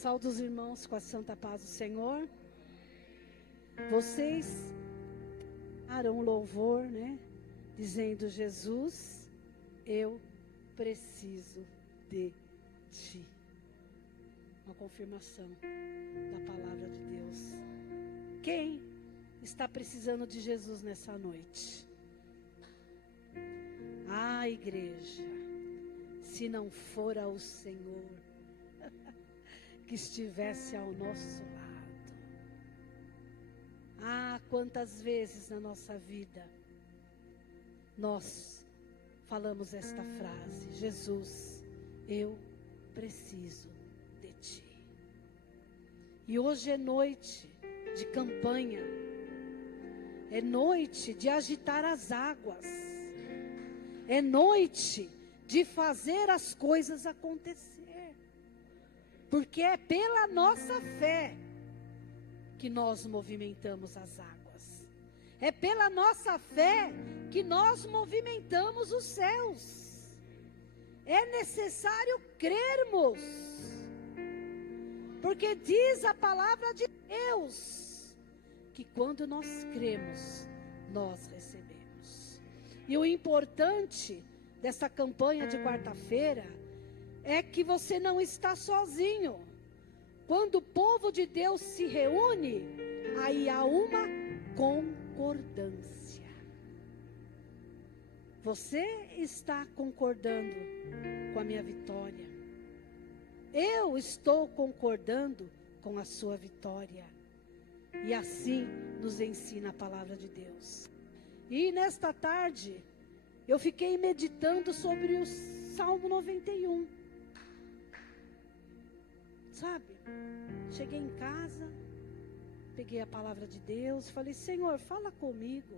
Saúde os irmãos com a santa paz do Senhor. Vocês harão um louvor, né? Dizendo: Jesus, eu preciso de ti. Uma confirmação da palavra de Deus. Quem está precisando de Jesus nessa noite? Ah, igreja, se não fora o Senhor que estivesse ao nosso lado. Ah, quantas vezes na nossa vida nós falamos esta frase: Jesus, eu preciso de ti. E hoje é noite de campanha, é noite de agitar as águas, é noite de fazer as coisas acontecer, porque é pela nossa fé que nós movimentamos as águas, é pela nossa fé que nós movimentamos os céus. É necessário crermos, porque diz a palavra de Deus que quando nós cremos, nós recebemos. E o importante dessa campanha de quarta-feira é que você não está sozinho. Quando o povo de Deus se reúne, aí há uma concordância. Você está concordando com a minha vitória. Eu estou concordando com a sua vitória. E assim nos ensina a palavra de Deus. E nesta tarde, eu fiquei meditando sobre o Salmo 91. Sabe? Cheguei em casa, peguei a palavra de Deus e falei: Senhor, fala comigo.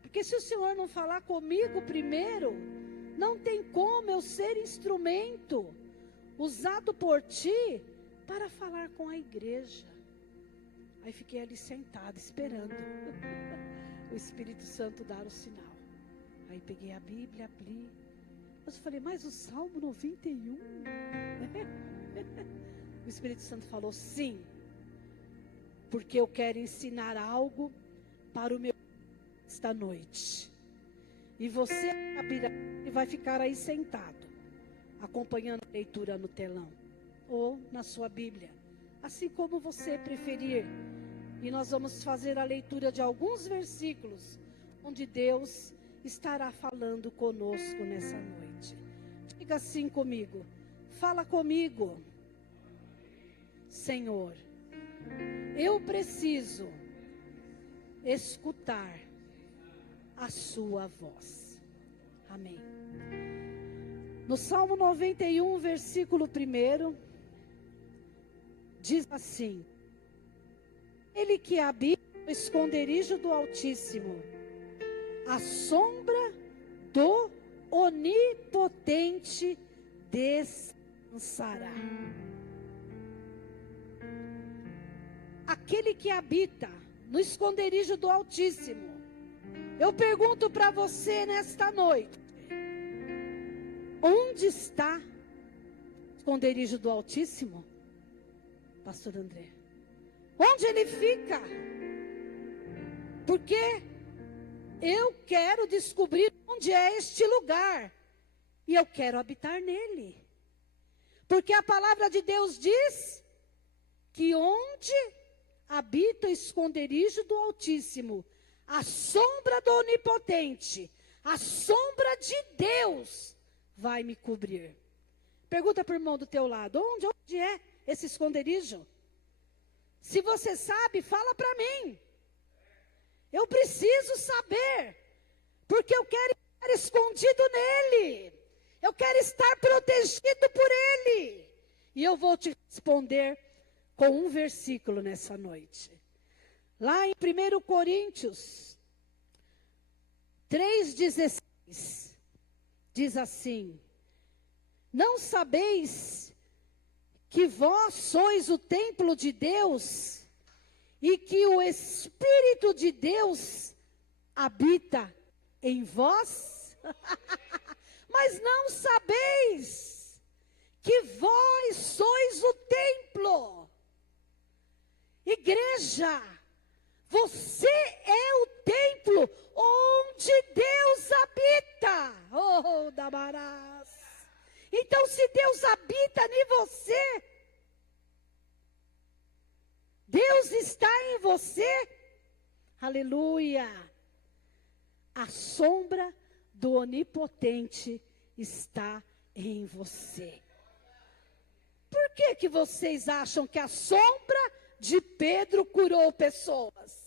Porque se o Senhor não falar comigo primeiro, não tem como eu ser instrumento usado por ti para falar com a igreja. Aí fiquei ali sentada, esperando o Espírito Santo dar o sinal. Aí peguei a Bíblia, abri. Mas eu falei: mas o Salmo 91? O Espírito Santo falou: sim, porque eu quero ensinar algo para o meu esta noite. E você vai ficar aí sentado, acompanhando a leitura no telão ou na sua Bíblia, assim como você preferir. E nós vamos fazer a leitura de alguns versículos onde Deus estará falando conosco nessa noite. Diga assim comigo: fala comigo, Senhor, eu preciso escutar a sua voz. Amém. No Salmo 91, versículo 1, diz assim: Ele que habita no esconderijo do Altíssimo, a sombra do Onipotente descansará. Aquele que habita no esconderijo do Altíssimo. Eu pergunto para você nesta noite: onde está o esconderijo do Altíssimo? Pastor André, onde ele fica? Porque eu quero descobrir onde é este lugar e eu quero habitar nele. Porque a palavra de Deus diz que onde habita o esconderijo do Altíssimo, a sombra do Onipotente, a sombra de Deus vai me cobrir. Pergunta para o irmão do teu lado: onde é esse esconderijo? Se você sabe, fala para mim. Eu preciso saber, porque eu quero estar escondido nele. Eu quero estar protegido por ele. E eu vou te responder com um versículo nessa noite. Lá em 1 Coríntios 3,16, diz assim: não sabeis que vós sois o templo de Deus e que o Espírito de Deus habita em vós? Mas não sabeis que vós sois o templo igreja. Você é o templo onde Deus habita. Oh, Damarás. Então, se Deus habita em você, Deus está em você, aleluia. A sombra do Onipotente está em você. Por que que vocês acham que a sombra de Pedro curou pessoas?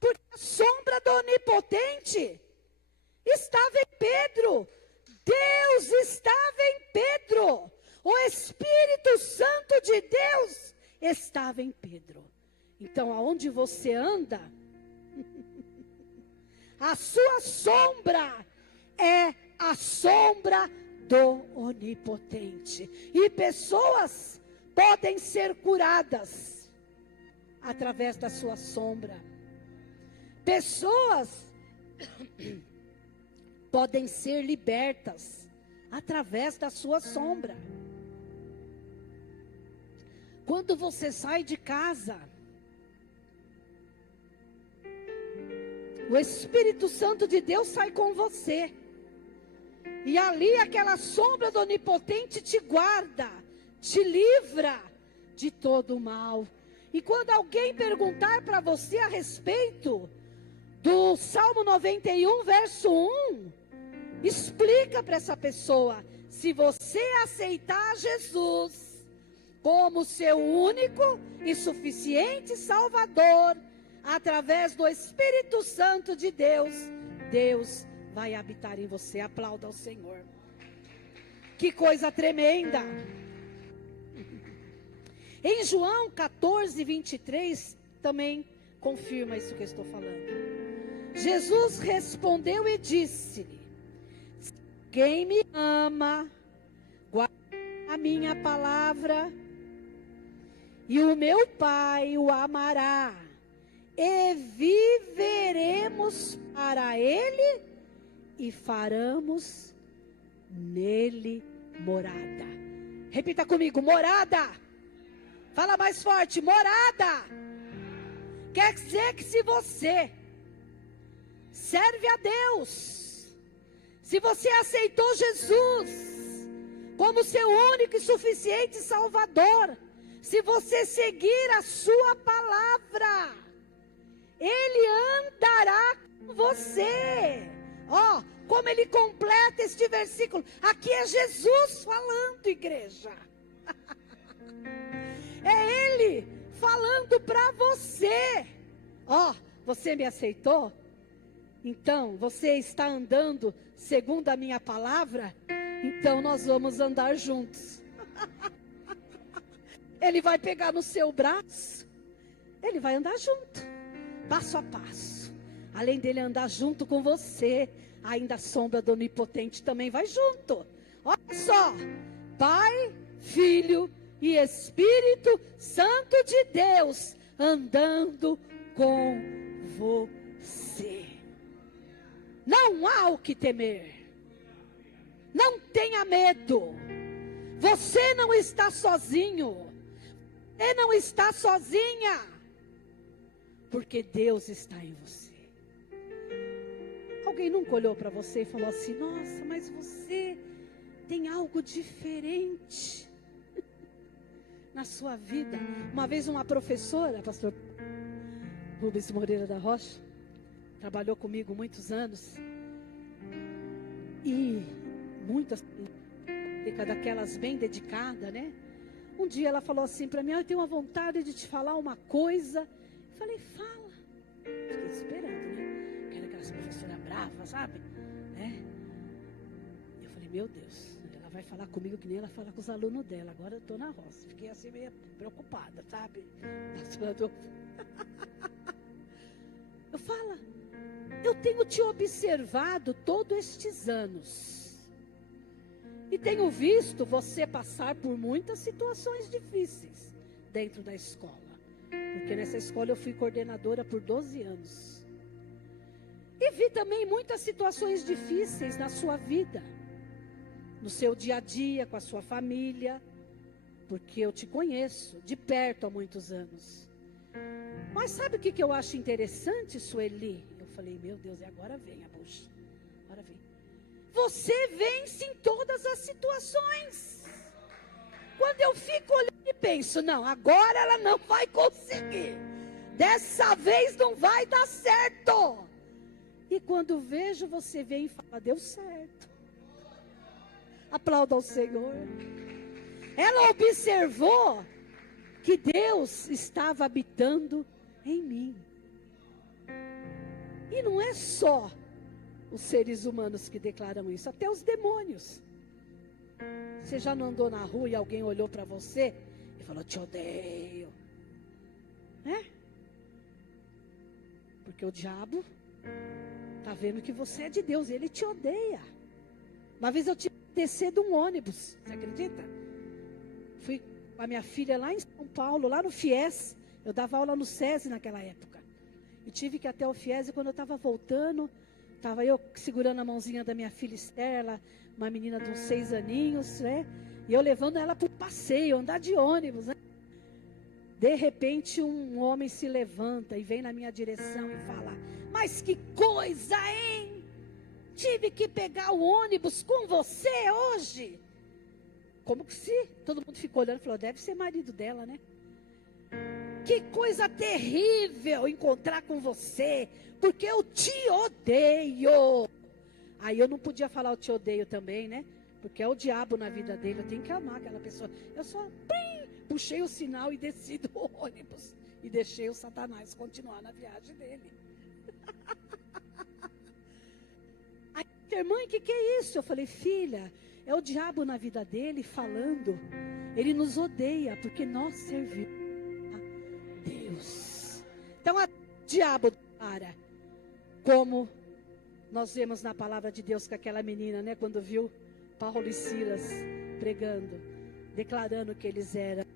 Porque a sombra do Onipotente estava em Pedro. Deus estava em Pedro. O Espírito Santo de Deus estava em Pedro. Então, aonde você anda, a sua sombra é a sombra do Onipotente. E pessoas podem ser curadas através da sua sombra. Pessoas podem ser libertas através da sua sombra. Quando você sai de casa, o Espírito Santo de Deus sai com você. E ali aquela sombra do Onipotente te guarda, te livra de todo o mal. E quando alguém perguntar para você a respeito do Salmo 91, verso 1, explica para essa pessoa: se você aceitar Jesus como seu único e suficiente Salvador, através do Espírito Santo de Deus, Deus vai habitar em você. Aplauda ao Senhor. Que coisa tremenda. Em João 14, 23, também confirma isso que eu estou falando. Jesus respondeu e disse-lhe: quem me ama, guarda a minha palavra, e o meu Pai o amará, e viveremos para Ele, e faremos nele morada. Repita comigo: morada. Fala mais forte: morada. Quer dizer que se você serve a Deus, se você aceitou Jesus como seu único e suficiente Salvador, se você seguir a sua palavra, Ele andará com você. Ó, como ele completa este versículo. Aqui é Jesus falando, igreja. É Ele falando para você. Ó, você me aceitou? Então, você está andando segundo a minha palavra? Então, nós vamos andar juntos. Ele vai pegar no seu braço. Ele vai andar junto, passo a passo. Além dele andar junto com você, ainda a sombra do Onipotente também vai junto. Olha só: Pai, Filho e Espírito Santo de Deus andando com você. Não há o que temer. Não tenha medo. Você não está sozinho. Você não está sozinha. Porque Deus está em você. Alguém nunca olhou para você e falou assim: nossa, mas você tem algo diferente na sua vida. Uma vez uma professora, pastor Rubens Moreira da Rocha, trabalhou comigo muitos anos. E muitas, daquelas bem dedicada, né? Um dia ela falou assim para mim: eu tenho uma vontade de te falar uma coisa. Eu falei: fala. Fiquei esperando, né? Aquelas professoras bravas, sabe? Eu falei: meu Deus, ela vai falar comigo que nem ela fala com os alunos dela. Agora eu estou na roça. Fiquei assim meio preocupada, sabe? Eu falo: eu tenho te observado todos estes anos. E tenho visto você passar por muitas situações difíceis dentro da escola. Porque nessa escola eu fui coordenadora por 12 anos. E vi também muitas situações difíceis na sua vida. No seu dia a dia, com a sua família. porque eu te conheço de perto há muitos anos. Mas sabe o que eu acho interessante, Sueli? Eu falei, meu Deus, e agora vem a bucha. Agora vem. Você vence em todas as situações. Quando eu fico olhando e penso, não, agora ela não vai conseguir. Dessa vez não vai dar certo. E quando vejo, você vem e fala, deu certo. Aplauda ao Senhor. Ela observou que Deus estava habitando em mim. E não é só os seres humanos que declaram isso, até os demônios. Você já não andou na rua e alguém olhou para você e falou, te odeio. Né? Porque o diabo está vendo que você é de Deus, ele te odeia. Uma vez eu tive que descer de um ônibus, você acredita? Fui com a minha filha lá em São Paulo, lá no FIES. Eu dava aula no SESI naquela época. Eu tive que ir até o FIES e quando eu estava voltando, estava eu segurando a mãozinha da minha filha Estela, uma menina de uns 6 aninhos, né? E eu levando ela para o passeio, andar de ônibus, né? De repente um homem se levanta e vem na minha direção e fala, mas que coisa, hein? Tive que pegar o ônibus com você hoje. Como que se? Todo mundo ficou olhando e falou, deve ser marido dela, né? Que coisa terrível encontrar com você, porque eu te odeio. Aí eu não podia falar eu te odeio também, né? Porque é o diabo na vida dele, eu tenho que amar aquela pessoa. Eu só puxei o sinal e desci do ônibus. E deixei o Satanás continuar na viagem dele. Aí, irmã, o que é isso? Eu falei, filha, é o diabo na vida dele falando. Ele nos odeia porque nós servimos a Deus. Então, o diabo para. Como nós vemos na palavra de Deus com aquela menina, né? Quando viu Paulo e Silas pregando, declarando que eles eram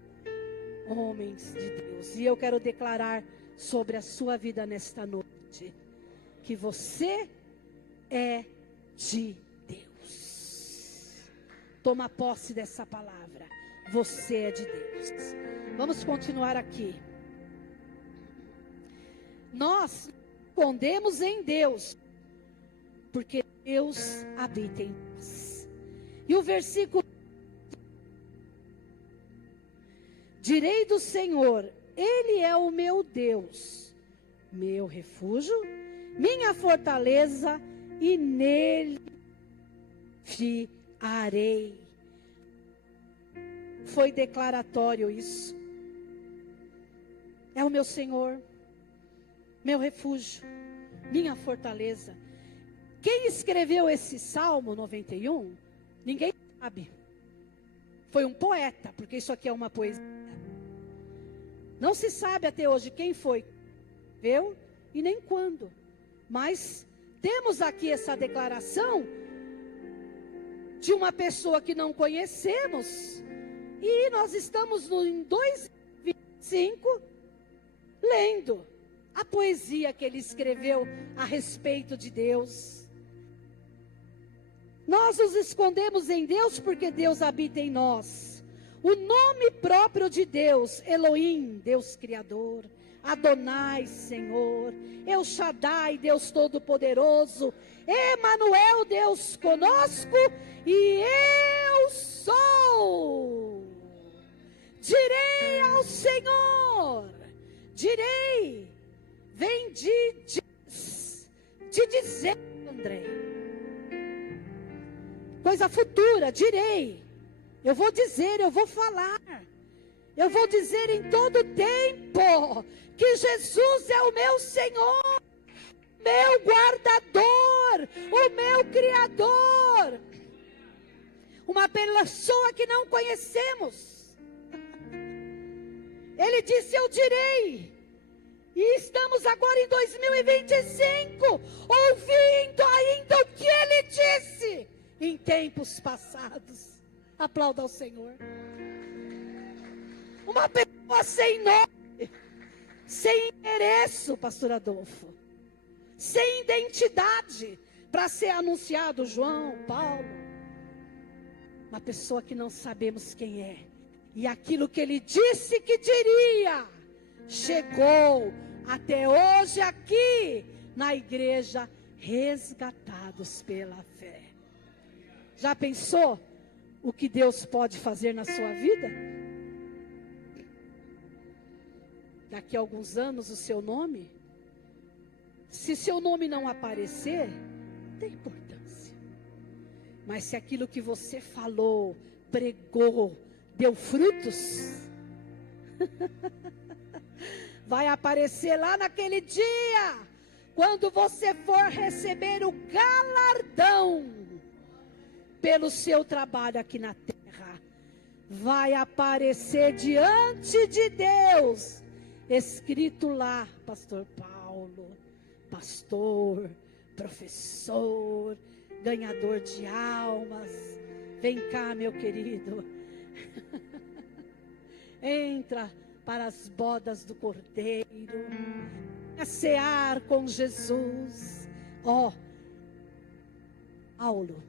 homens de Deus. E eu quero declarar sobre a sua vida nesta noite, que você é de Deus. Toma posse dessa palavra. Você é de Deus. Vamos continuar aqui. Nós escondemos em Deus, porque Deus habita em nós. E o versículo: direi do Senhor, Ele é o meu Deus, meu refúgio, minha fortaleza, e nele fiarei. Foi declaratório isso. É o meu Senhor, meu refúgio, minha fortaleza. Quem escreveu esse Salmo 91? Ninguém sabe. Foi um poeta, porque isso aqui é uma poesia. Não se sabe até hoje quem foi, eu e nem quando. Mas temos aqui essa declaração de uma pessoa que não conhecemos. E nós estamos em 2025 lendo a poesia que ele escreveu a respeito de Deus. Nós nos escondemos em Deus porque Deus habita em nós. O nome próprio de Deus, Elohim, Deus Criador, Adonai, Senhor, El Shaddai, Deus Todo-Poderoso, Emanuel, Deus conosco, e eu sou. Direi ao Senhor, direi, vem de dizer, André, coisa futura, direi, eu vou dizer, eu vou falar, eu vou dizer em todo tempo, que Jesus é o meu Senhor, meu guardador, o meu Criador, uma pessoa que não conhecemos. Ele disse, eu direi. E estamos agora em 2025, ouvindo ainda o que ele disse em tempos passados. Aplauda ao Senhor. Uma pessoa sem nome, sem endereço, pastor Adolfo, sem identidade para ser anunciado, João, Paulo. Uma pessoa que não sabemos quem é. E aquilo que ele disse que diria, chegou até hoje aqui na igreja, resgatados pela fé. Já pensou o que Deus pode fazer na sua vida? Daqui a alguns anos o seu nome, se seu nome não aparecer, não tem importância. Mas se aquilo que você falou, pregou, deu frutos, vai aparecer lá naquele dia, quando você for receber o galardão pelo seu trabalho aqui na terra. Vai aparecer diante de Deus, escrito lá, pastor Paulo, pastor, professor, ganhador de almas. Vem cá, meu querido. Entra para as bodas do Cordeiro, a cear com Jesus. Ó, Paulo,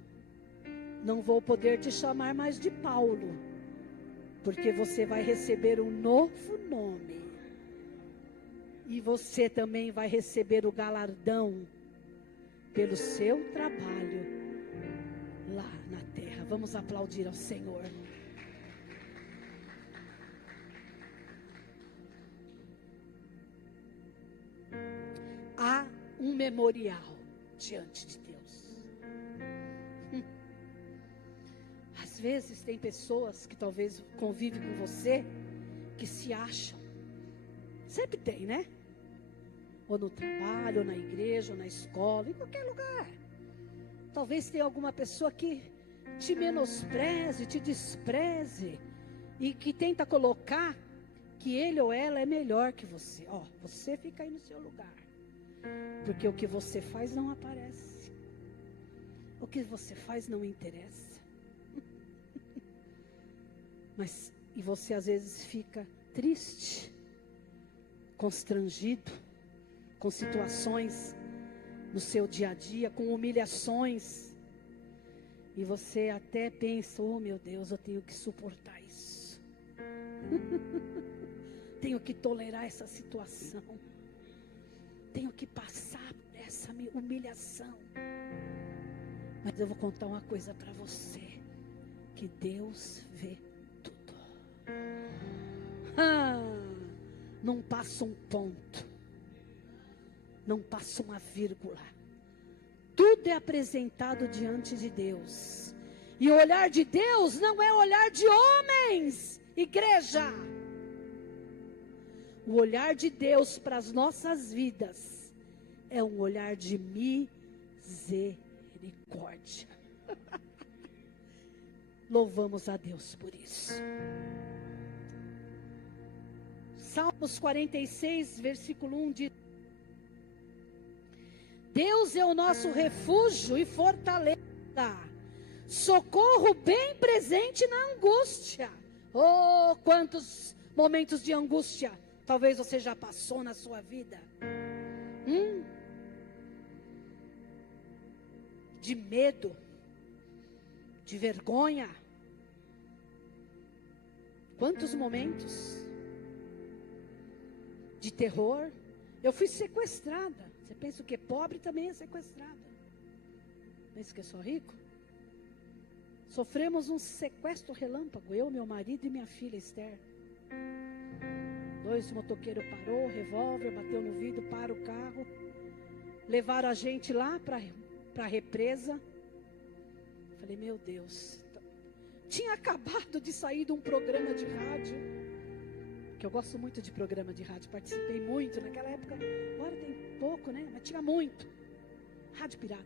não vou poder te chamar mais de Paulo, porque você vai receber um novo nome. E você também vai receber o galardão pelo seu trabalho lá na terra. Vamos aplaudir ao Senhor. Há um memorial diante de Deus. Às vezes tem pessoas que talvez convivem com você, que se acham. Sempre tem, né? Ou no trabalho, ou na igreja, ou na escola, em qualquer lugar. Talvez tenha alguma pessoa que te menospreze, te despreze, e que tenta colocar que ele ou ela é melhor que você. Ó, você fica aí no seu lugar, porque o que você faz não aparece. O que você faz não interessa. Mas, e você às vezes fica triste, constrangido, com situações no seu dia a dia, com humilhações, e você até pensa, oh meu Deus, eu tenho que suportar isso. Tenho que tolerar essa situação. Tenho que passar por essa humilhação. Mas eu vou contar uma coisa para você, que Deus vê tudo. Não passa um ponto, não passa uma vírgula. Tudo é apresentado diante de Deus. E o olhar de Deus não é olhar de homens, igreja. O olhar de Deus para as nossas vidas é um olhar de misericórdia. Louvamos a Deus por isso. Salmos 46, versículo 1 diz: Deus é o nosso refúgio e fortaleza, socorro bem presente na angústia. Oh, quantos momentos de angústia talvez você já passou na sua vida. De medo, de vergonha. Quantos momentos de terror. Eu fui sequestrada. Você pensa o que? Pobre também é sequestrada. Pensa que eu sou rico? Sofremos um sequestro relâmpago, eu, meu marido e minha filha Esther. 2 motoqueiros parou, revólver, bateu no vidro, para o carro. Levaram a gente lá para a represa. Falei, meu Deus. Tinha acabado de sair de um programa de rádio, que eu gosto muito de programa de rádio, participei muito naquela época. Agora tem pouco, né? Mas tinha muito. Rádio pirata.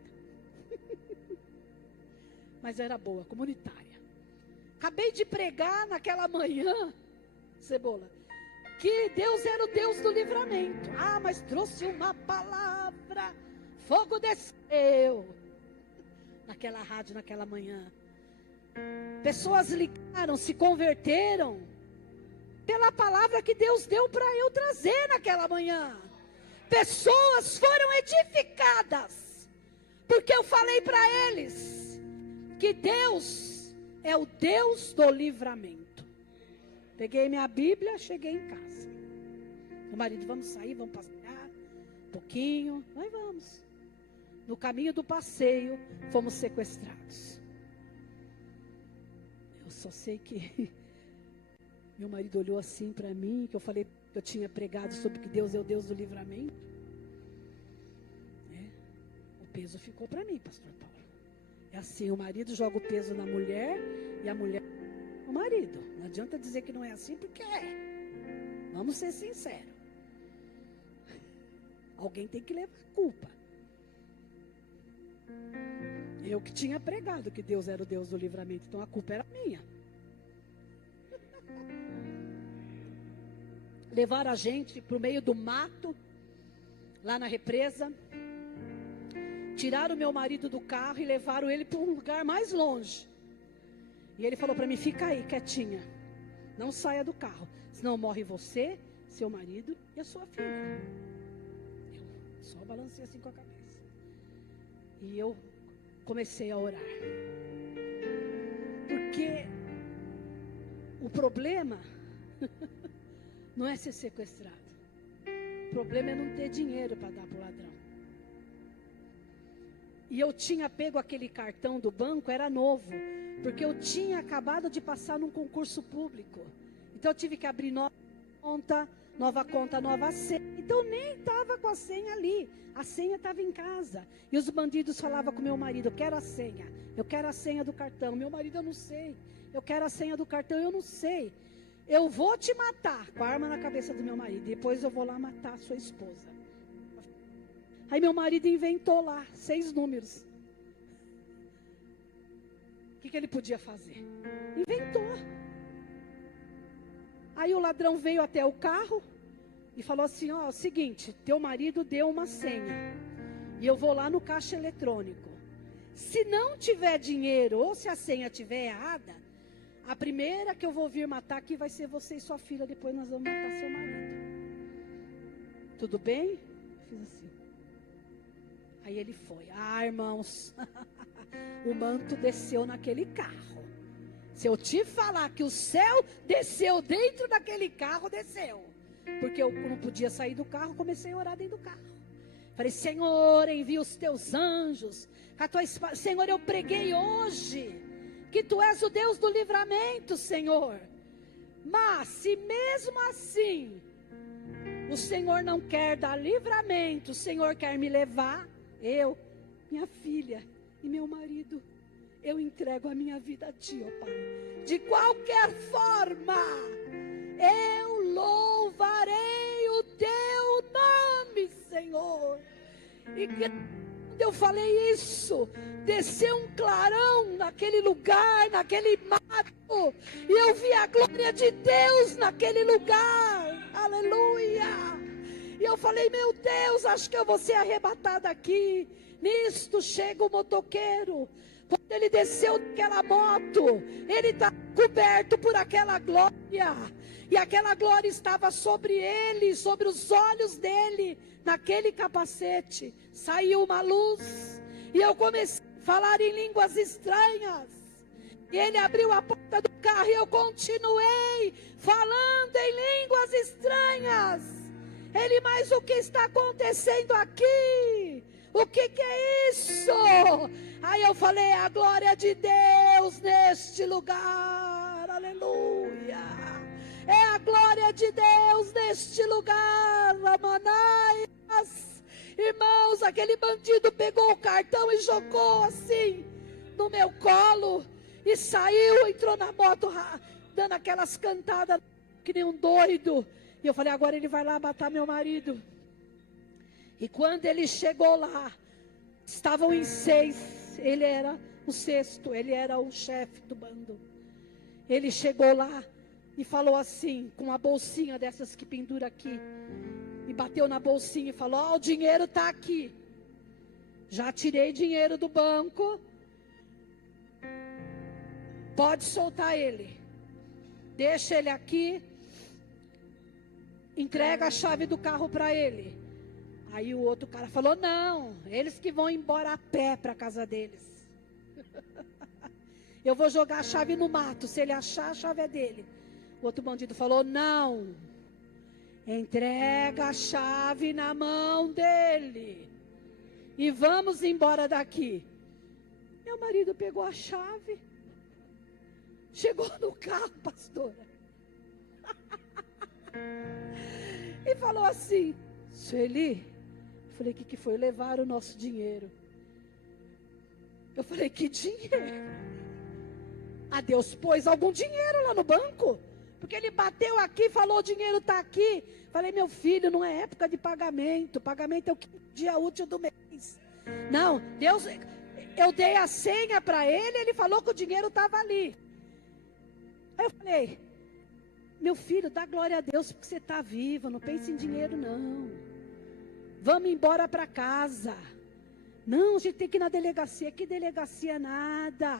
Mas era boa, comunitária. Acabei de pregar naquela manhã, Cebola, que Deus era o Deus do livramento. Ah, mas trouxe uma palavra, fogo desceu. Naquela rádio, naquela manhã. Pessoas ligaram, se converteram pela palavra que Deus deu para eu trazer naquela manhã. Pessoas foram edificadas, porque eu falei para eles que Deus é o Deus do livramento. Peguei minha Bíblia, cheguei em casa. Meu marido, vamos sair, vamos passear um pouquinho. Nós vamos. No caminho do passeio, fomos sequestrados. Eu só sei que meu marido olhou assim para mim, que eu falei que eu tinha pregado sobre que Deus é o Deus do livramento. O peso ficou para mim, pastor Paulo. É assim, o marido joga o peso na mulher e a mulher no marido. Não adianta dizer que não é assim, porque é. Vamos ser sinceros. Alguém tem que levar a culpa. Eu que tinha pregado que Deus era o Deus do livramento, então a culpa era minha. Levaram a gente para o meio do mato, lá na represa. Tiraram o meu marido do carro e levaram ele para um lugar mais longe. E ele falou para mim, fica aí quietinha, não saia do carro, senão morre você, seu marido e a sua filha. Eu só balancei assim com a cabeça. E eu comecei a orar. Porque o problema não é ser sequestrado. O problema é não ter dinheiro para dar para o ladrão. E eu tinha pego aquele cartão do banco, era novo, porque eu tinha acabado de passar num concurso público. Então eu tive que abrir nova conta, nova senha. Então eu nem estava com a senha ali, a senha estava em casa. E os bandidos falavam com meu marido, eu quero a senha do cartão. Meu marido, eu não sei, eu quero a senha do cartão, eu não sei. Eu vou te matar, com a arma na cabeça do meu marido, depois eu vou lá matar a sua esposa. Aí meu marido inventou lá 6 números. O que ele podia fazer? Inventou. Aí o ladrão veio até o carro e falou assim, ó, o seguinte, teu marido deu uma senha e eu vou lá no caixa eletrônico. Se não tiver dinheiro ou se a senha estiver errada, a primeira que eu vou vir matar aqui vai ser você e sua filha, depois nós vamos matar seu marido. Tudo bem? Eu fiz assim. Aí ele foi. Ah, irmãos, o manto desceu naquele carro. Se eu te falar que o céu desceu dentro daquele carro, desceu. Porque eu não podia sair do carro, comecei a orar dentro do carro. Falei, Senhor, envia os teus anjos. Senhor, eu preguei hoje que tu és o Deus do livramento, Senhor. Mas se mesmo assim o Senhor não quer dar livramento, o Senhor quer me levar, eu, minha filha e meu marido, eu entrego a minha vida a ti, ó Pai. De qualquer forma, eu louvarei o teu nome, Senhor. E quando eu falei isso, desceu um clarão naquele lugar, naquele mato, e eu vi a glória de Deus naquele lugar. Aleluia! E eu falei, meu Deus, acho que eu vou ser arrebatada aqui. Nisto chega o motoqueiro. Quando ele desceu daquela moto, ele está coberto por aquela glória. E aquela glória estava sobre ele, sobre os olhos dele, naquele capacete. Saiu uma luz. E eu comecei a falar em línguas estranhas. E ele abriu a porta do carro e eu continuei falando em línguas estranhas. Ele, mas o que está acontecendo aqui? O que é isso? Aí eu falei, a glória de Deus neste lugar, aleluia. É a glória de Deus neste lugar, Amanaias. Irmãos, aquele bandido pegou o cartão e jogou assim no meu colo e saiu, entrou na moto dando aquelas cantadas que nem um doido. E eu falei, agora ele vai lá matar meu marido. E quando ele chegou lá, estavam em 6, ele era o 6º, ele era o chefe do bando. Ele chegou lá e falou assim, com uma bolsinha dessas que pendura aqui, e bateu na bolsinha e falou, ó, o dinheiro está aqui. Já tirei dinheiro do banco, pode soltar ele. Deixa ele aqui. Entrega a chave do carro para ele. Aí o outro cara falou, não, eles que vão embora a pé para a casa deles. Eu vou jogar a chave no mato, se ele achar, a chave é dele. O outro bandido falou: não, entrega a chave na mão dele e vamos embora daqui. Meu marido pegou a chave, chegou no carro, pastora, e falou assim: Sueli, eu falei: o que foi? Levaram o nosso dinheiro. Eu falei: que dinheiro? Ah, Deus pôs algum dinheiro lá no banco, porque ele bateu aqui e falou: o dinheiro está aqui. Falei: meu filho, não é época de pagamento, pagamento é o quinto dia útil do mês. Não, Deus, eu dei a senha para ele, ele falou que o dinheiro estava ali. Aí eu falei: meu filho, dá glória a Deus porque você está vivo, não pense em dinheiro não. Vamos embora para casa. Não, a gente tem que ir na delegacia. Que delegacia nada?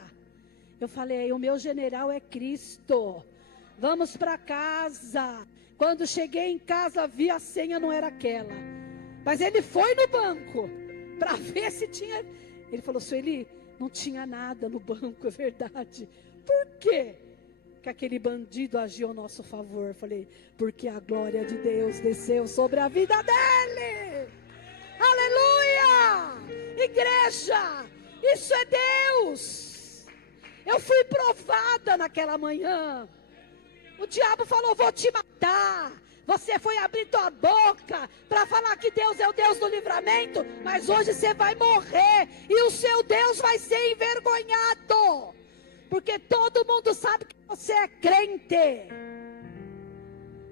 Eu falei: o meu general é Cristo. Vamos para casa. Quando cheguei em casa, vi a senha, não era aquela. Mas ele foi no banco para ver se tinha. Ele falou: Sueli, não tinha nada no banco, é verdade. Por quê que aquele bandido agiu ao nosso favor? Eu falei: porque a glória de Deus desceu sobre a vida dele. Aleluia! Igreja, isso é Deus. Eu fui provada naquela manhã. O diabo falou: vou te matar. Você foi abrir tua boca para falar que Deus é o Deus do livramento, mas hoje você vai morrer e o seu Deus vai ser envergonhado, porque todo mundo sabe que você é crente.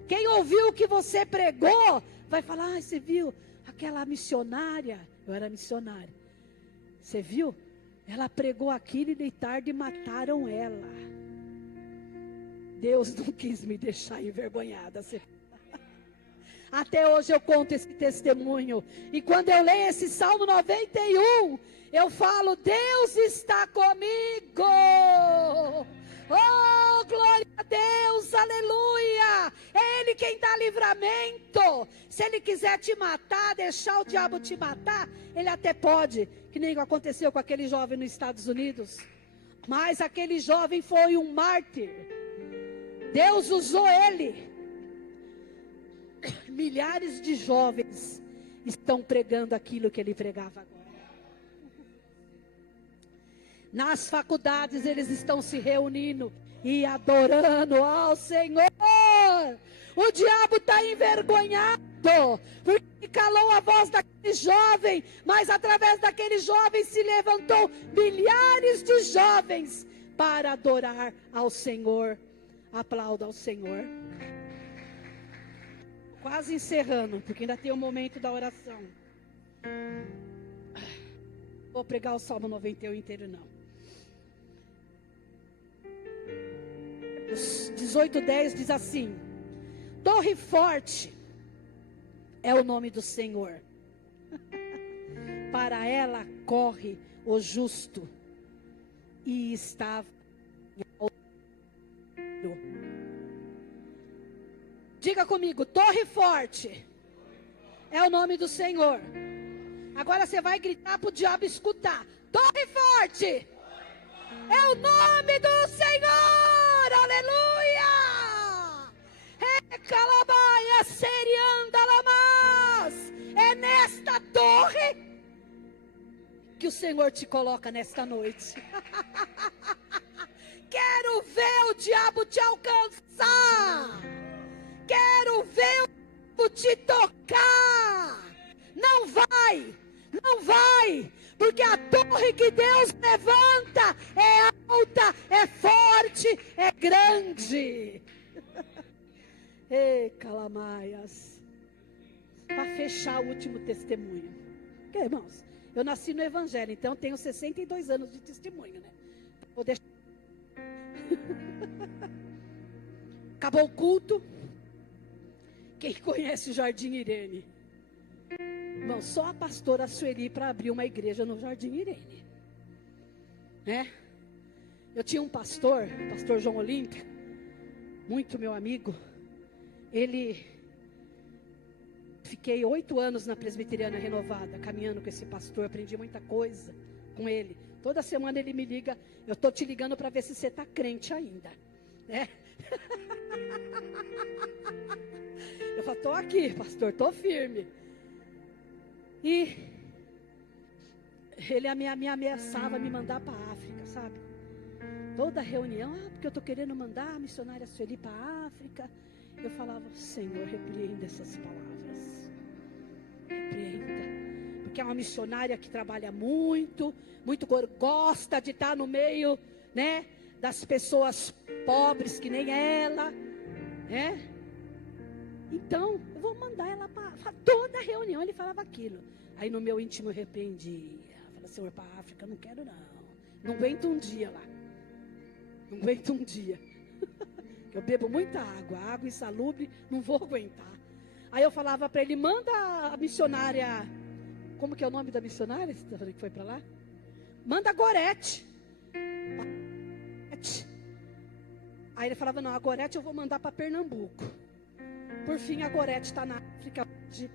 Quem ouviu o que você pregou vai falar: ah, você viu aquela missionária? Eu era missionária. Você viu? Ela pregou aquilo e de tarde mataram ela. Deus não quis me deixar envergonhada. Até hoje eu conto esse testemunho. E quando eu leio esse Salmo 91, eu falo: Deus está comigo. Oh, glória a Deus, aleluia. É Ele quem dá livramento. Se Ele quiser te matar, deixar o diabo te matar, Ele até pode. Que nem aconteceu com aquele jovem nos Estados Unidos. Mas aquele jovem foi um mártir. Deus usou ele. Milhares de jovens estão pregando aquilo que ele pregava agora. Nas faculdades eles estão se reunindo e adorando ao Senhor. O diabo está envergonhado, porque calou a voz daquele jovem, mas através daquele jovem se levantou milhares de jovens para adorar ao Senhor. Aplauda ao Senhor. Quase encerrando, porque ainda tem o momento da oração. Vou pregar o Salmo 91 inteiro não. 18:10 diz assim: Torre forte é o nome do Senhor. Para ela corre o justo e estava em alto. Diga comigo: torre forte é o nome do Senhor. Agora você vai gritar para o diabo escutar: torre forte é o nome do Senhor. Aleluia. Calabaia serianda lamas. É nesta torre que o Senhor te coloca nesta noite. Quero ver o diabo te alcançar. Quero ver o diabo te tocar. Não vai, não vai, porque a torre que Deus levanta é alta, é forte, é grande. Ei, calamaias. Para fechar o último testemunho. Que, irmãos, eu nasci no Evangelho, então tenho 62 anos de testemunho, né? Vou deixar. Acabou o culto. Quem conhece o Jardim Irene? Irmão, só a pastora Sueli para abrir uma igreja no Jardim Irene, né? Eu tinha um pastor, pastor João Olímpio, muito meu amigo. Fiquei 8 anos na Presbiteriana Renovada, caminhando com esse pastor, aprendi muita coisa com ele. Toda semana ele me liga: eu estou te ligando para ver se você está crente ainda, né? estou aqui, pastor, estou firme. E ele me ameaçava me mandar para a África, sabe? Toda reunião, porque eu estou querendo mandar a missionária Sueli para a África. Eu falava, Senhor, repreenda essas palavras. Repreenda. Porque é uma missionária que trabalha muito gosta de estar no meio, né, das pessoas pobres que nem ela, né? Então, eu vou mandar ela para toda reunião, ele falava aquilo. Aí no meu íntimo eu repreendia. Falei, Senhor, para a África, não quero não. Não aguento um dia lá. Não aguento um dia. Eu bebo muita água insalubre, não vou aguentar. Aí eu falava para ele, manda a missionária, como que é o nome da missionária que foi para lá? Manda a Gorete. Aí ele falava, não, a Gorete eu vou mandar para Pernambuco. Por fim, a Gorete está na África hoje,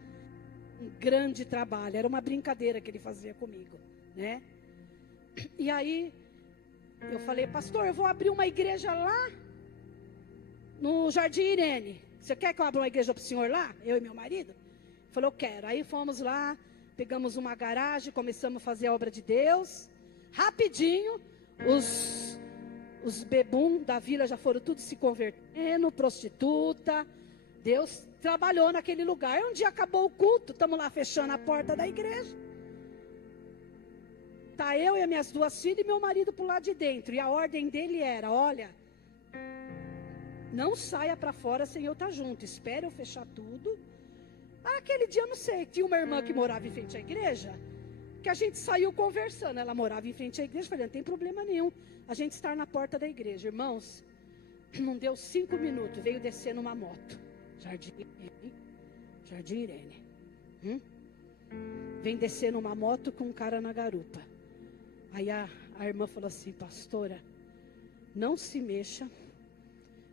um grande trabalho. Era uma brincadeira que ele fazia comigo, né? E aí, eu falei, pastor, eu vou abrir uma igreja lá no Jardim Irene. Você quer que eu abra uma igreja para o senhor lá? Eu e meu marido? Ele falou, eu quero. Aí fomos lá, pegamos uma garagem, começamos a fazer a obra de Deus. Rapidinho, os bebum da vila já foram tudo se convertendo, prostituta. Deus trabalhou naquele lugar. Um dia acabou o culto, estamos lá fechando a porta da igreja. Tá eu e as minhas duas filhas e meu marido pro lado de dentro. E a ordem dele era, olha, não saia para fora sem eu estar junto. Espere eu fechar tudo. Aquele dia, eu não sei, tinha uma irmã que morava em frente à igreja, que a gente saiu conversando. Ela morava em frente à igreja. Falei, não tem problema nenhum a gente estar na porta da igreja. Irmãos, não deu 5 minutos, veio descer numa moto. Jardim Irene. Vem descer numa moto com um cara na garupa. Aí a irmã falou assim, pastora, não se mexa,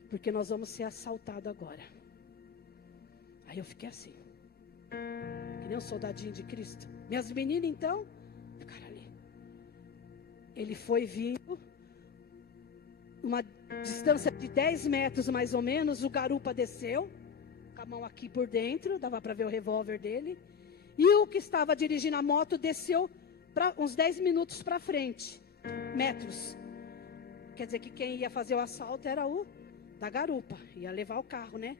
porque nós vamos ser assaltados agora. Aí eu fiquei assim, que nem um soldadinho de Cristo. Minhas meninas então, ficaram ali. Ele foi vindo, uma distância de 10 metros mais ou menos, o garupa desceu, com a mão aqui por dentro, dava para ver o revólver dele. E o que estava dirigindo a moto desceu uns 10 minutos para frente, metros. Quer dizer que quem ia fazer o assalto era o da garupa, ia levar o carro, né?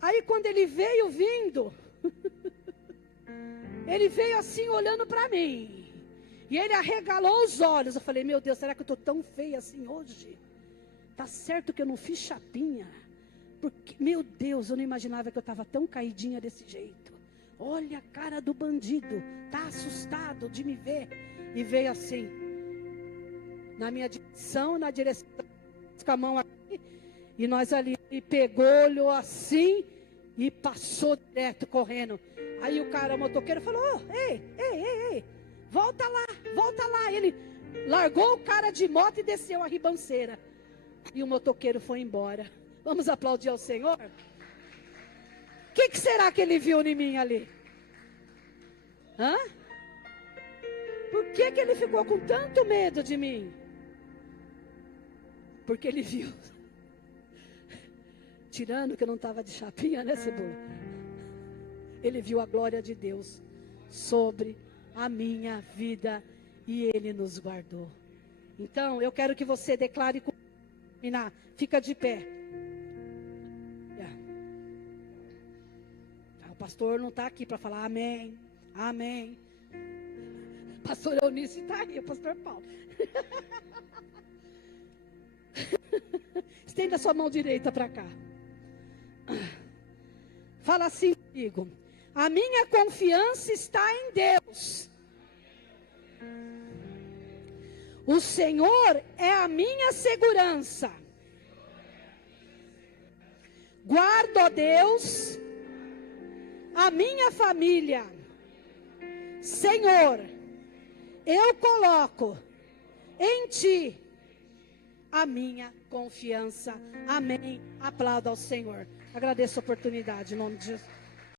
Aí quando ele veio vindo, ele veio assim olhando para mim. E ele arregalou os olhos. Eu falei, meu Deus, será que eu estou tão feia assim hoje? Tá certo que eu não fiz chapinha. Porque, meu Deus, eu não imaginava que eu estava tão caidinha desse jeito. Olha a cara do bandido, tá assustado de me ver. E veio assim, na minha direção, na direção, com a mão aqui. E nós ali, ele pegou, olhou assim e passou direto correndo. Aí o cara, o motoqueiro, falou, oh, ei, volta lá. Ele largou o cara de moto e desceu a ribanceira. E o motoqueiro foi embora. Vamos aplaudir ao Senhor? O que será que ele viu em mim ali? Hã? Por que ele ficou com tanto medo de mim? Porque ele viu. Tirando que eu não estava de chapinha, né, Cebola? Ele viu a glória de Deus sobre a minha vida e Ele nos guardou. Então, eu quero que você declare com... Fica de pé. O pastor não está aqui para falar amém, amém. Pastor Eunice está aí, o pastor Paulo. Estenda sua mão direita para cá. Fala assim comigo. A minha confiança está em Deus. O Senhor é a minha segurança. Guardo, ó Deus, a minha família. Senhor, eu coloco em Ti a minha confiança. Amém. Aplauda ao Senhor. Agradeço a oportunidade em nome de Jesus.